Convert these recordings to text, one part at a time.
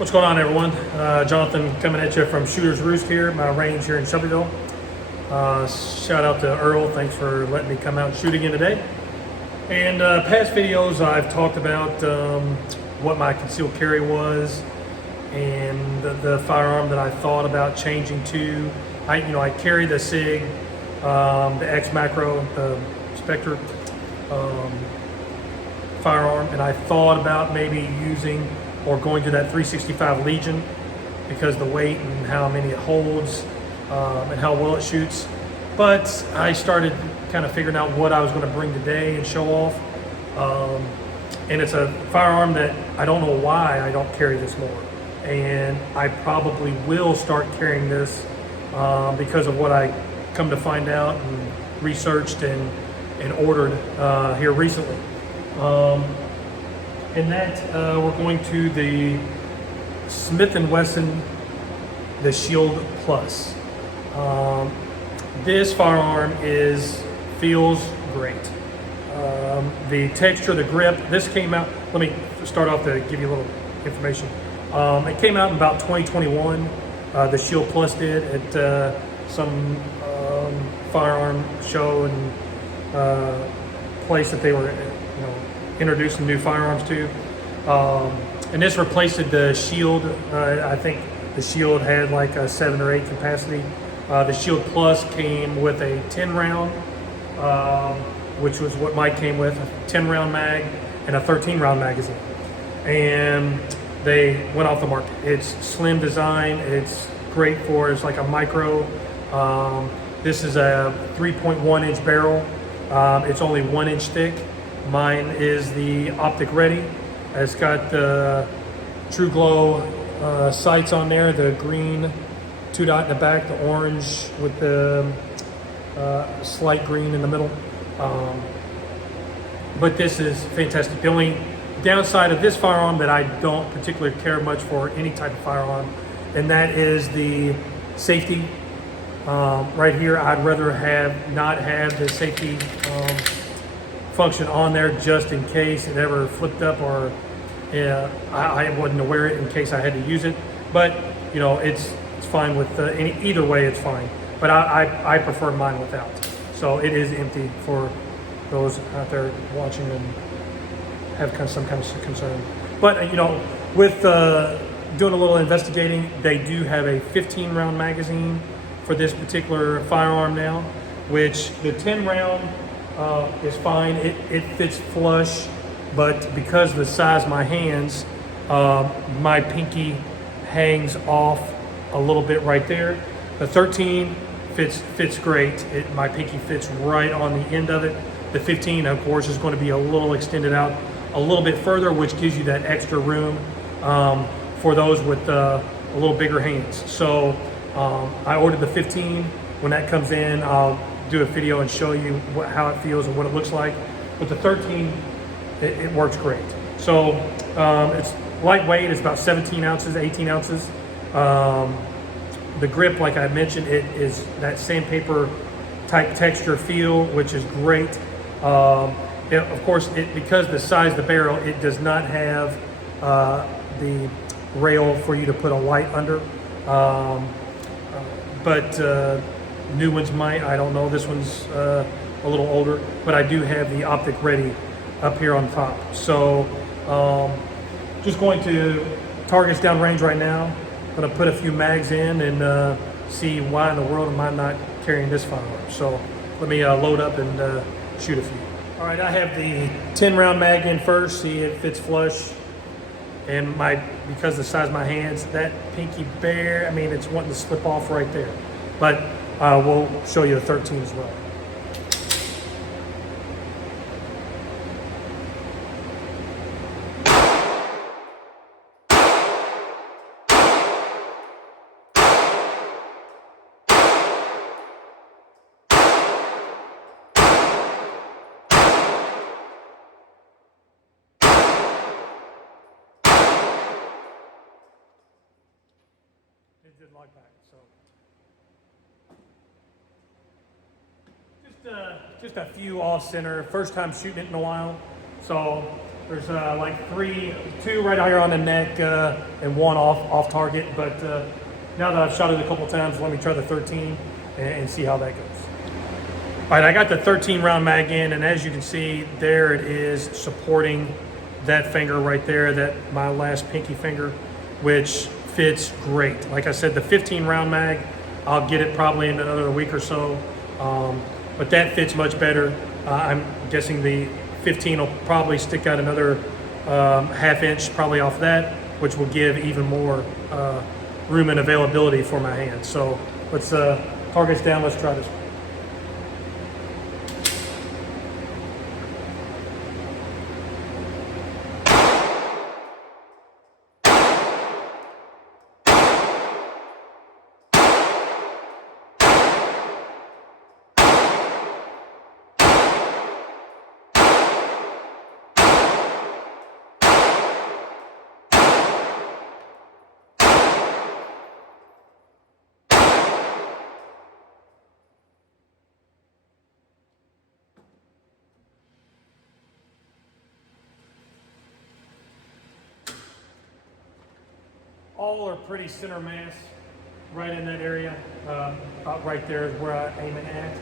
What's going on, everyone? Jonathan coming at you from Shooter's Roost here, my range here in Shelbyville. Shout out to Earl, thanks for letting me come out and shoot again today. And past videos I've talked about what my concealed carry was and the firearm that I thought about changing to. I carry the SIG, the X Macro, the Spectre firearm, and I thought about maybe using or going to that 365 Legion because the weight and how many it holds and how well it shoots. But I started kind of figuring out what I was going to bring today and show off. And it's a firearm that I don't know why I don't carry this more. And I probably will start carrying this because of what I come to find out and researched and ordered here recently. And that we're going to the Smith & Wesson, the Shield Plus. This firearm feels great. The texture, the grip, this came out, let me start off to give you a little information. It came out in about 2021, the Shield Plus did, at some firearm show and place that they were introducing new firearms to. And this replaced the Shield. I think the Shield had like a 7 or 8 capacity. The Shield Plus came with a 10 round, which was what mine came with, a 10 round mag and a 13 round magazine. And they went off the market. It's slim design. It's great it's like a micro. This is a 3.1 inch barrel. It's only 1 inch thick. Mine is the optic ready. It's got the True Glow sights on there, the green 2 dot in the back, the orange with the slight green in the middle. But this is fantastic. The only downside of this firearm that I don't particularly care much for any type of firearm, and that is the safety. Right here, I'd rather not have the safety function on there just in case it ever flipped up or I wasn't aware it in case I had to use it. But it's fine with either way, it's fine. But I prefer mine without. So it is empty for those out there watching and have some kind of concern. But with doing a little investigating, they do have a 15 round magazine for this particular firearm now, which the 10 round is fine. It fits flush, but because of the size of my hands, my pinky hangs off a little bit right there. The 13 fits great. My pinky fits right on the end of it. The 15, of course, is going to be a little extended out a little bit further, which gives you that extra room for those with a little bigger hands. So I ordered the 15. When that comes in, I'll do a video and show you how it feels and what it looks like. With the 13, it works great. So it's lightweight. It's about 17 ounces, 18 ounces. The grip, like I mentioned, it is that sandpaper type texture feel, which is great. Of course, because the size of the barrel, it does not have the rail for you to put a light under. But new ones might, I don't know. This one's a little older, but I do have the optic ready up here on top. So just going to targets downrange right now. I'm gonna put a few mags in and see why in the world am I not carrying this firearm. So let me load up and shoot a few. All right, I have the 10 round mag in first. See, it fits flush. And because of the size of my hands, that pinky it's wanting to slip off right there. But we'll show you the 13 as well. It did like that, so. Just a few off center. First time shooting it in a while. So There's like two right here on the neck and one off target. But now that I've shot it a couple times, let me try the 13 and see how that goes. All right, I got the 13 round mag in, and as you can see, there it is supporting that finger right there, that my last pinky finger, which fits great. Like I said, the 15 round mag, I'll get it probably in another week or so, but that fits much better. I'm guessing the 15 will probably stick out another half inch probably off that, which will give even more room and availability for my hand. So let's targets down, let's try this one. All are pretty center mass, right in that area, about right there is where I aim it at.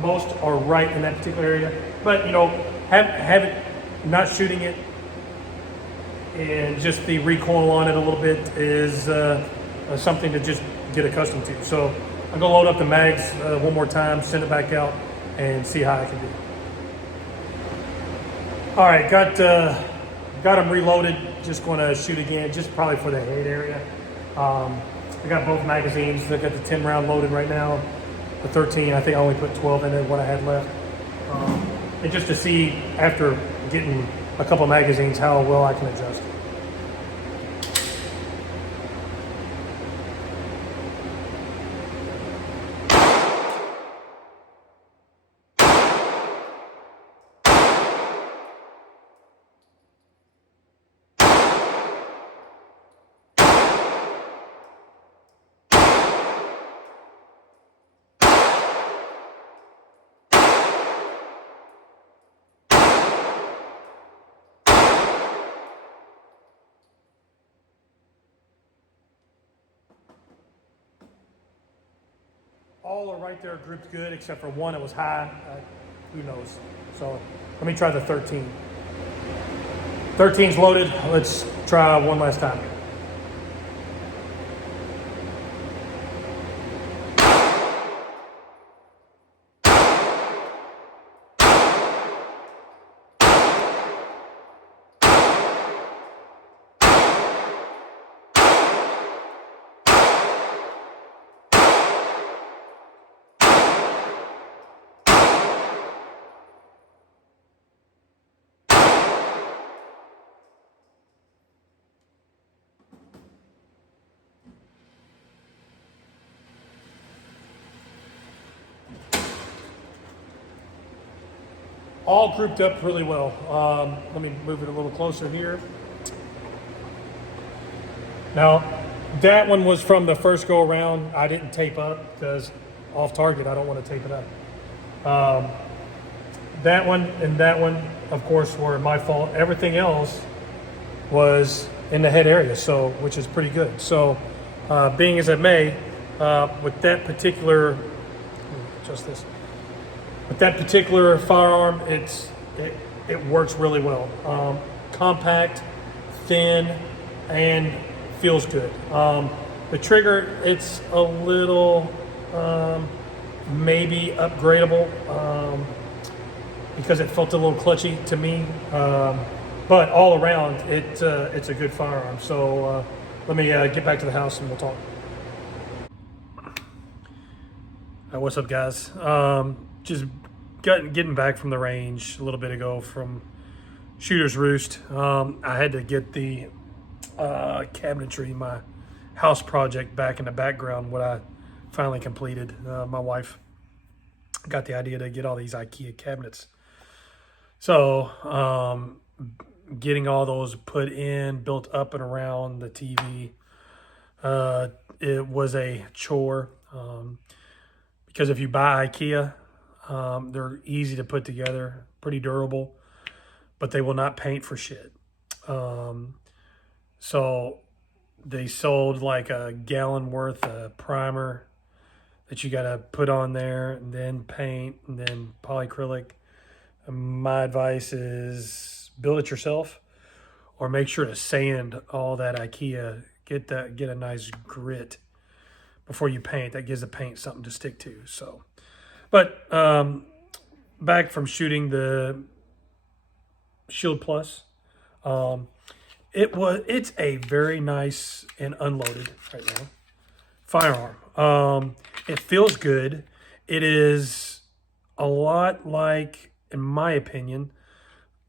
Most are right in that particular area, but you know, have it not shooting it and just the recoil on it a little bit is something to just get accustomed to. So I'm gonna load up the mags one more time, send it back out, and see how I can do. All right, got them reloaded. Just going to shoot again, just probably for the head area. I got both magazines. I got the 10 round loaded right now. The 13, I think I only put 12 in it, what I had left. And just to see after getting a couple magazines how well I can adjust. All are right there grouped good, except for one that was high. Who knows? So let me try the 13. 13's loaded. Let's try one last time. All grouped up really well. Let me move it a little closer here. Now, that one was from the first go around. I didn't tape up because off target, I don't want to tape it up. That one and that one, of course, were my fault. Everything else was in the head area, so which is pretty good. So, being as it may, with that particular, just this. With that particular firearm, it works really well. Compact, thin, and feels good. The trigger, it's a little maybe upgradable because it felt a little clutchy to me. But all around, it's a good firearm. So let me get back to the house and we'll talk. What's up, guys? Just getting back from the range a little bit ago from Shooter's Roost. I had to get the cabinetry, my house project, back in the background, what I finally completed. My wife got the idea to get all these IKEA cabinets. So getting all those put in, built up and around the TV, it was a chore. Because if you buy IKEA, they're easy to put together, pretty durable. but they will not paint for shit. Um, so they sold like a gallon worth of primer that you got to put on there and then paint and then polyacrylic. My advice is build it yourself or make sure to sand all that IKEA. Get a nice grit before you paint. That gives the paint something to stick to. So, but back from shooting the Shield Plus, um, it's a very nice and unloaded right now firearm. It feels good. It is a lot like, in my opinion,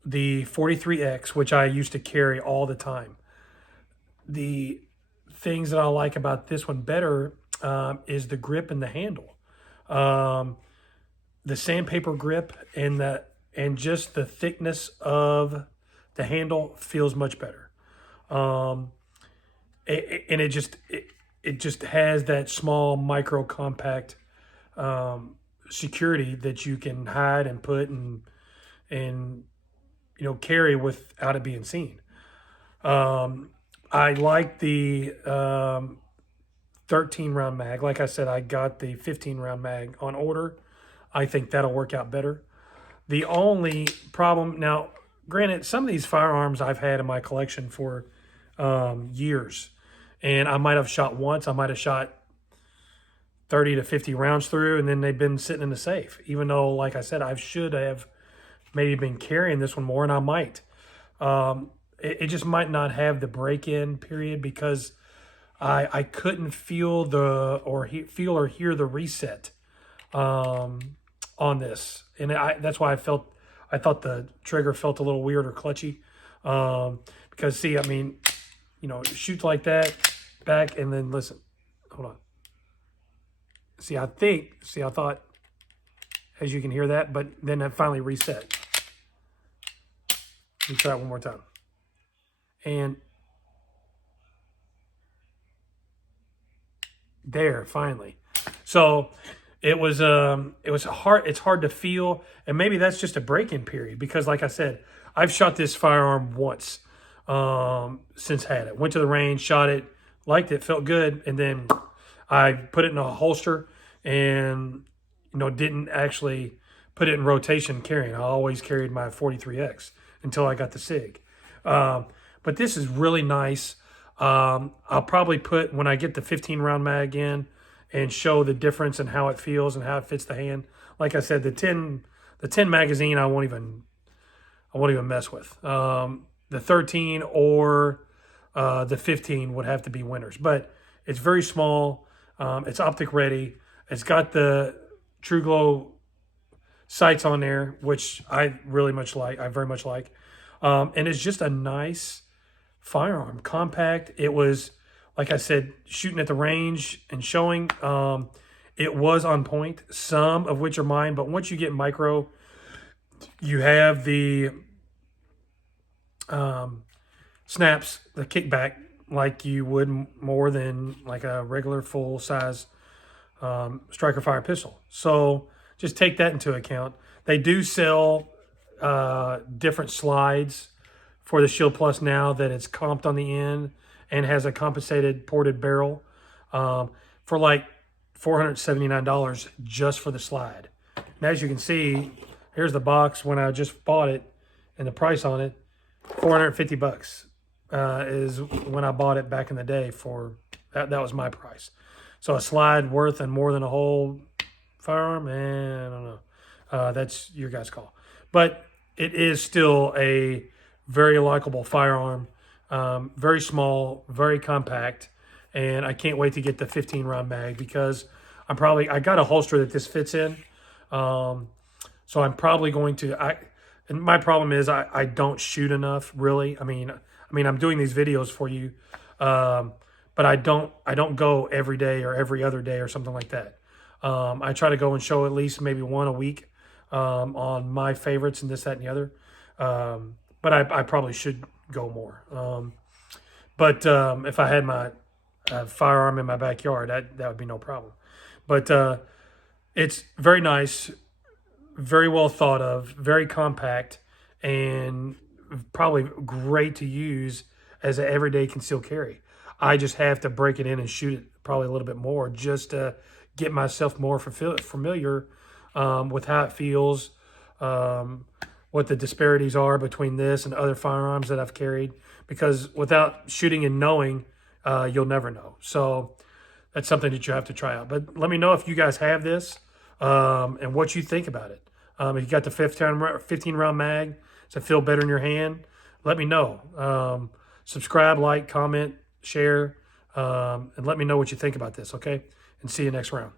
the 43X, which I used to carry all the time. The things that I like about this one better is the grip and the handle. The sandpaper grip and just the thickness of the handle feels much better. And it just has that small micro compact security that you can hide and put and carry without it being seen. I like the 13 round mag. Like I said, I got the 15 round mag on order. I think that'll work out better. The only problem now, granted, some of these firearms I've had in my collection for years, and I might have shot once. I might have shot 30 to 50 rounds through, and then they've been sitting in the safe. Even though, like I said, I should have maybe been carrying this one more, and I might. It just might not have the break-in period because I couldn't feel or hear the reset on this, and that's why I thought the trigger felt a little weird or clutchy. Because see, I mean, it shoots like that back, and then listen, hold on. See, I thought, as you can hear that, but then it finally reset. Let me try it one more time. And there, finally. So it was hard. It's hard to feel, and maybe that's just a break-in period because, like I said, I've shot this firearm once since had it. Went to the range, shot it, liked it, felt good, and then I put it in a holster and didn't actually put it in rotation carrying. I always carried my 43X until I got the SIG. But this is really nice. I'll probably put, when I get the 15 round mag in, and show the difference in how it feels and how it fits the hand. Like I said, the 10 magazine I won't even mess with. The 13 or the 15 would have to be winners. But it's very small. It's optic ready. It's got the True Glow sights on there, which I very much like. And it's just a nice firearm, compact. It was, like I said, shooting at the range and showing, it was on point, some of which are mine. But once you get micro, you have the snaps, the kickback, like you would more than like a regular full-size striker fire pistol. So just take that into account. They do sell different slides for the Shield Plus now that it's comped on the end and has a compensated ported barrel for like $479 just for the slide. And as you can see, here's the box when I just bought it, and the price on it, $450 is when I bought it back in the day. For that was my price. So a slide worth and more than a whole firearm, and I don't know. That's your guys' call. But it is still a very likable firearm. Very small, very compact, and I can't wait to get the 15 round mag because I got a holster that this fits in. So I'm probably going to, and my problem is I don't shoot enough, really. I mean, I'm doing these videos for you, but I don't go every day or every other day or something like that. I try to go and show at least maybe one a week on my favorites and this, that, and the other. But I probably should go more. But if I had my firearm in my backyard, that would be no problem. But it's very nice, very well thought of, very compact, and probably great to use as an everyday concealed carry. I just have to break it in and shoot it probably a little bit more just to get myself more familiar with how it feels, um, what the disparities are between this and other firearms that I've carried. Because without shooting and knowing, you'll never know. So that's something that you have to try out. But let me know if you guys have this and what you think about it. If you got the 15 round mag, does it feel better in your hand? Let me know. Subscribe, like, comment, share, and let me know what you think about this, okay? And see you next round.